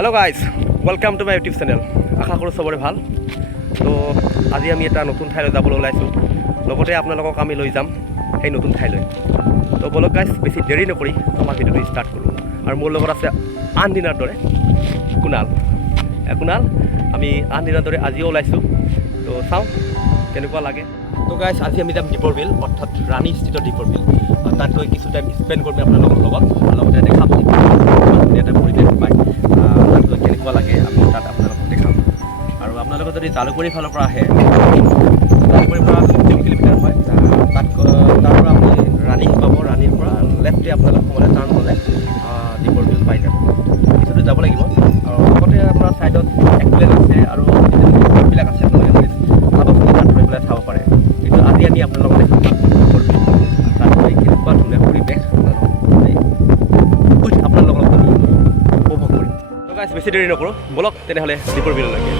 Hello' guys, welcome to my YouTube channel. আশা কৰোঁ চবৰে ভাল। তো আজি আমি এটা নতুন ঠাইলৈ যাবলৈ ওলাইছোঁ, লগতে আপোনালোকক আমি লৈ যাম সেই নতুন ঠাইলৈ। তো বলক গাইজ, বেছি দেৰি নকৰি আমাৰ ভিডিঅ'টো ষ্টাৰ্ট কৰোঁ। আৰু মোৰ লগত আছে আন দিনাৰ দৰে কুণাল। কুণাল, আমি আন দিনাৰ দৰে আজিও ওলাইছোঁ। তো চাওঁ কেনেকুৱা লাগে। তো গাইজ, আজি আমি যাম দীপৰ বিল, অৰ্থাৎ ৰাণী ষ্ট্ৰীটৰ দীপৰ বিল। তাত গৈ কিছু টাইম স্পেণ্ড কৰিম আপোনালোকৰ লগত, লগতে দেখাম এটা পৰিৱেশ পায়। তাত গৈ কেনেকুৱা লাগে আমি তাত আপোনালোকক দেখাম। আৰু আপোনালোকে যদি জালুকবাৰীৰ ফালৰ পৰা আহে, জালুকবাৰীৰ পৰা 15 কিলোমিটাৰ হয়। তাৰ পৰা আপুনি ৰাণী পাব। ৰাণীৰ পৰা লেফ্টে আপোনালোক সোমালে টাৰ্ণ ল'লে দীপৰ বিল পাই যাব। কিছুটো যাব লাগিব। আৰু লগতে আপোনাৰ ছাইডত একলেণ্ড আছে আৰু বিলাক আছে, আপোনালোকে চাবচোন, তাত ধৰি পেলাই চাব পাৰে। কিন্তু আজি আমি আপোনালোকক দেখাম দীপৰ বিল। তাত গৈ কেনেকুৱা ধুনীয়া পৰিৱেশ আপোনালোকৰ লগত আমি উপভোগ কৰিম। তো গাইজ, বেছি দেৰি নকৰোঁ, বলক তেনেহ'লে দীপৰ বিললৈকে।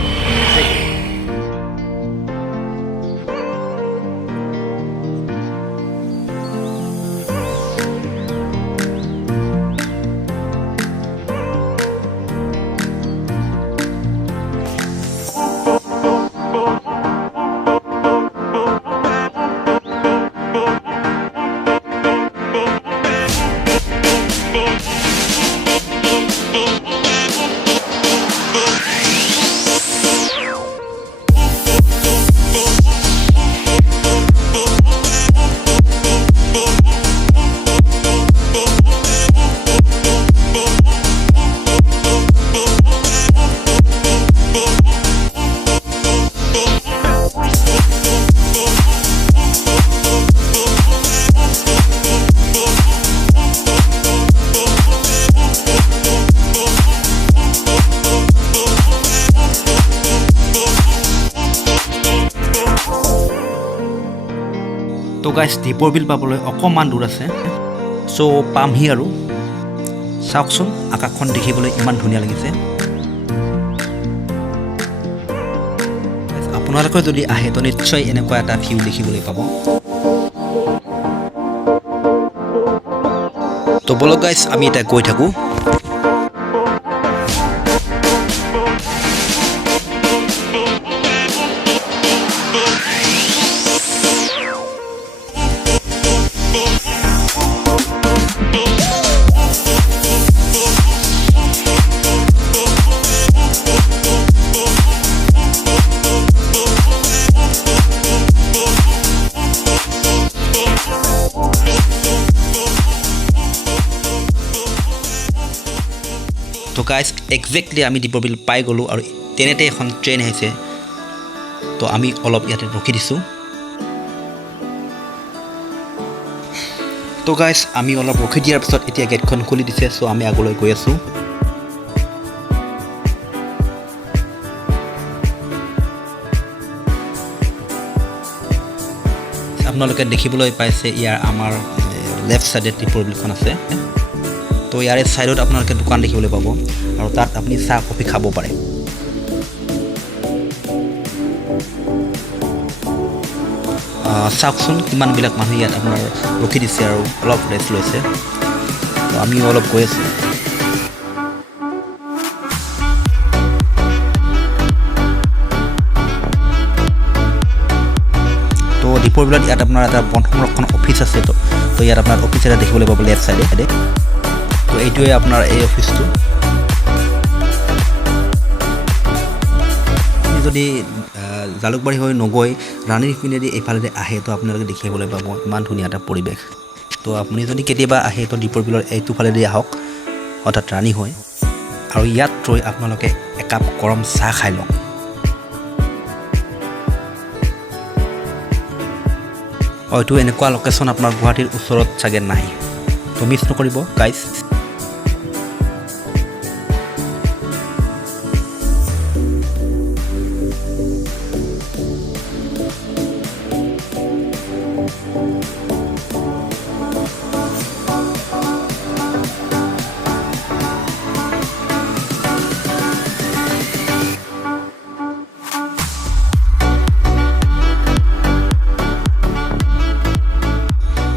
তো গাইজ, দীপৰ বিল পাবলৈ অকণমান দূৰ আছে। চ' পামহি আৰু। চাওকচোন, আকাশখন দেখিবলৈ ইমান ধুনীয়া লাগিছে। আপোনালোকে যদি আহে তো নিশ্চয় এনেকুৱা এটা ভিউ দেখিবলৈ পাব। তো বলক গাইজ, আমি এতিয়া গৈ থাকোঁ। তো গাইজ, একজেক্টলি আমি দীপৰ বিল পাই গ'লোঁ আৰু তেনেতে এখন ট্ৰেইন আহিছে। তো আমি অলপ ইয়াতে ৰখি দিছোঁ। তো গাইজ, আমি অলপ ৰখি দিয়াৰ পিছত এতিয়া গেটখন খুলি দিছে। চ' আমি আগলৈ গৈ আছোঁ। আপোনালোকে দেখিবলৈ পাইছে ইয়াৰ আমাৰ লেফ্ট ছাইডে দীপৰ বিলখন আছে। তো ইয়াৰে ছাইডত আপোনালোকে দোকান দেখিবলৈ পাব আৰু তাত আপুনি চাহ কফি খাব পাৰে। চাওকচোন, কিমানবিলাক মানুহ ইয়াত আপোনাৰ ৰখি দিছে আৰু অলপ ৰেষ্ট লৈছে। তো আমিও অলপ গৈ আছোঁ। তো দীপৰ বিলত ইয়াত আপোনাৰ এটা বন সংৰক্ষণ অফিচ আছে। তো ইয়াত আপোনাৰ অফিচ এটা দেখিবলৈ পাব লেফ্ট ছাইডে। তো এইটোৱে আপোনাৰ এই অফিচটো। যদি জালুকবাৰী হৈ নগৈ ৰাণীৰ পিনেদি এইফালেদি আহে তো আপোনালোকে দেখিবলৈ পাব ইমান ধুনীয়া এটা পৰিৱেশ। তো আপুনি যদি কেতিয়াবা আহে তো দীপৰ বিলৰ এইটো ফালেদি আহক, অৰ্থাৎ ৰাণী হৈ, আৰু ইয়াত ৰৈ আপোনালোকে একাপ গৰম চাহ খাই লওক। হয়তো এনেকুৱা লোকেশ্যন আপোনাৰ গুৱাহাটীৰ ওচৰত চাগে নাই। তো মিছ নকৰিব গাইজ।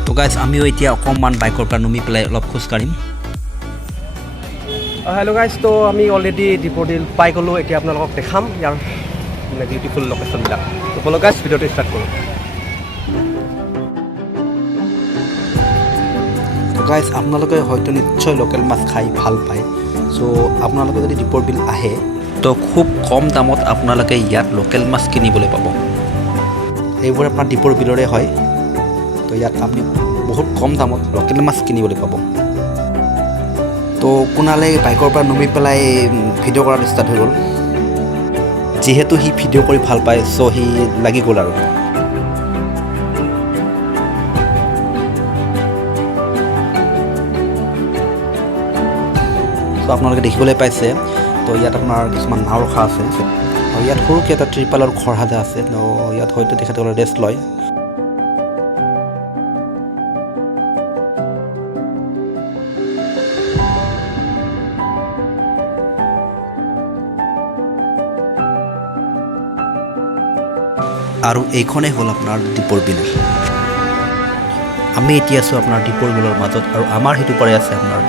তো গাইজ, আমিও এতিয়া অকণমান বাইকৰ পৰা নামি পেলাই অলপ খোজকাঢ়িম। হেল্ল' গাইজ, তো আমি অলৰেডি দীপৰ বিল পাই গ'লোঁ। এতিয়া আপোনালোকক দেখাম ইয়াৰ মানে বিউটিফুল লোকেশ্যনবিলাক। তো ব'লক গাইজ, ভিডিঅ'টো ষ্টাৰ্ট কৰোঁ। গাইজ, আপোনালোকে হয়তো নিশ্চয় লোকেল মাছ খাই ভাল পায়। চ' আপোনালোকে যদি দীপৰ বিল আহে তো খুব কম দামত আপোনালোকে ইয়াত লোকেল মাছ কিনিবলৈ পাব। এইবোৰ আপোনাৰ দীপৰ বিলৰে হয়। তো ইয়াত আপুনি বহুত কম দামত লোকেল মাছ কিনিবলৈ পাব। তো কোনালে বাইকৰ পৰা নামি পেলাই ভিডিঅ' কৰাত ষ্টাৰ্ট হৈ গ'ল। যিহেতু সি ভিডিঅ' কৰি ভাল পায়, চ' সি লাগি গ'ল আৰু। চ' আপোনালোকে দেখিবলৈ পাইছে, তো ইয়াত আপোনাৰ কিছুমান নাও ৰখা আছে। আৰু ইয়াত সৰুকৈ এটা ত্ৰিপালৰ ঘৰ সাজা আছে। তো ইয়াত হয়তো তেখেতসকলে ৰেষ্ট লয়। আৰু এইখনেই হ'ল আপোনাৰ দীপৰ বিল। আমি এতিয়া আছোঁ আপোনাৰ দীপৰ বিলৰ মাজত, আৰু আমাৰ সেইটো পাৰে আছে আপোনাৰ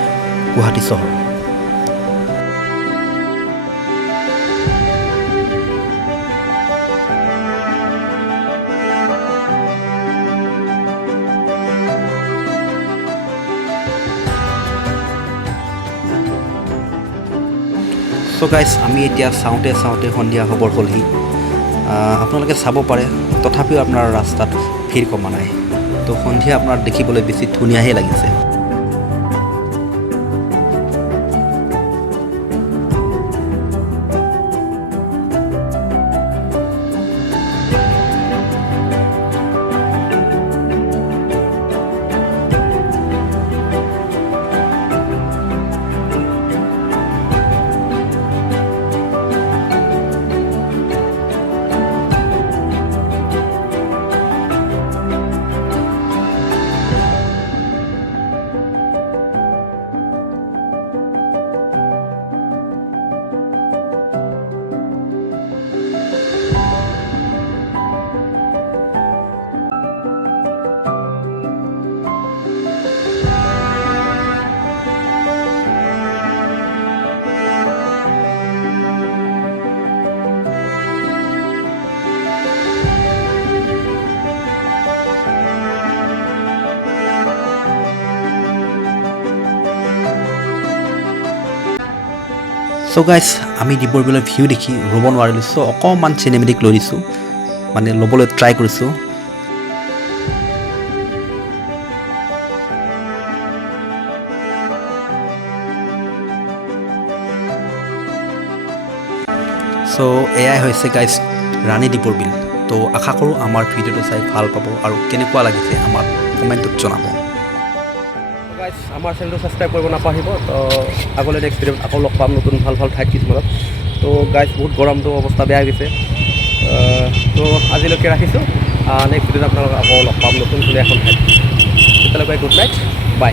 গুৱাহাটী চহৰ। চ' গাইজ, আমি এতিয়া চাওঁতে সন্ধিয়া খবৰ হ'লহি। আপোনালোকে চাব পাৰে, তথাপিও আপোনাৰ ৰাস্তাত ভিৰ কমা নাই। তো সন্ধিয়া আপোনাৰ দেখিবলৈ বেছি ধুনীয়াহে লাগিছে। চ' গাইজ, আমি দীপৰ বিলৰ ভিউ দেখি ৰ'ব নোৱাৰিলোঁ। চ' অকণমান চিনেমেটিক লৈ দিছোঁ, মানে ল'বলৈ ট্ৰাই কৰিছোঁ। চ' এয়াই হৈছে গাইজ ৰাণী দীপৰ বিল। তো আশা কৰোঁ আমাৰ ভিডিঅ'টো চাই ভাল পাব, আৰু কেনেকুৱা লাগিছে আমাক কমেণ্টত জনাব। গাইজ, আমাৰ চেনেলটো ছাবস্ক্ৰাইব কৰিব নাপাহৰিব। তো আগলৈ নেক্সট ভিডিঅ'ত আকৌ লগ পাম নতুন ভাল ঠাইত কিছুমানত। তো গাইজ, বহুত গৰমটো অৱস্থা বেয়া হৈ গৈছে। তো আজিলৈকে ৰাখিছোঁ। নেক্সট ভিডিঅ'ত আপোনালোকক আকৌ লগ পাম নতুন এখন ঠাইত। তেতিয়ালৈকে গুড নাইট, বাই।